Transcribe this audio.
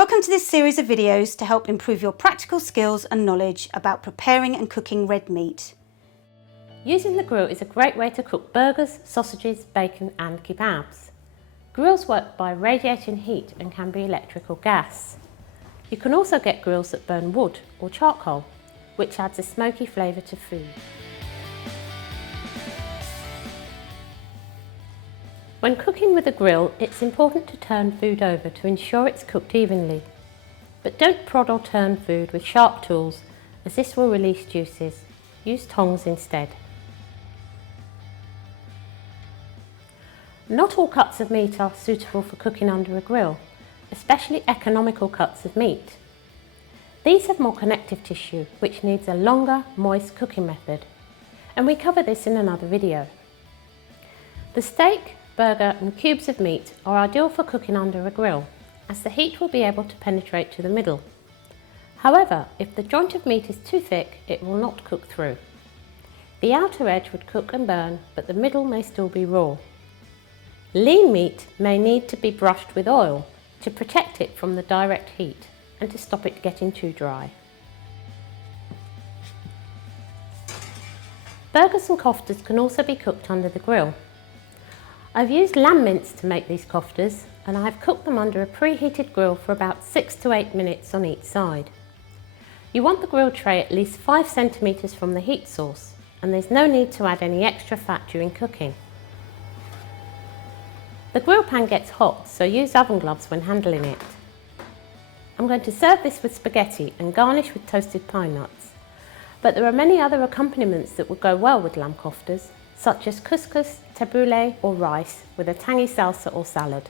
Welcome to this series of videos to help improve your practical skills and knowledge about preparing and cooking red meat. Using the grill is a great way to cook burgers, sausages, bacon and kebabs. Grills work by radiating heat and can be electric or gas. You can also get grills that burn wood or charcoal, which adds a smoky flavour to food. When cooking with a grill, it's important to turn food over to ensure it's cooked evenly. But don't prod or turn food with sharp tools, as this will release juices. Use tongs instead. Not all cuts of meat are suitable for cooking under a grill, especially economical cuts of meat. These have more connective tissue, which needs a longer, moist cooking method, and we cover this in another video. The steak, burger and cubes of meat are ideal for cooking under a grill, as the heat will be able to penetrate to the middle. However, if the joint of meat is too thick, it will not cook through. The outer edge would cook and burn, but the middle may still be raw. Lean meat may need to be brushed with oil to protect it from the direct heat and to stop it getting too dry. Burgers and koftas can also be cooked under the grill. I've used lamb mince to make these koftas, and I've cooked them under a preheated grill for about 6 to 8 minutes on each side. You want the grill tray at least 5 centimetres from the heat source, and there's no need to add any extra fat during cooking. The grill pan gets hot, so use oven gloves when handling it. I'm going to serve this with spaghetti and garnish with toasted pine nuts, but there are many other accompaniments that would go well with lamb koftas, such as couscous, tabbouleh or rice with a tangy salsa or salad.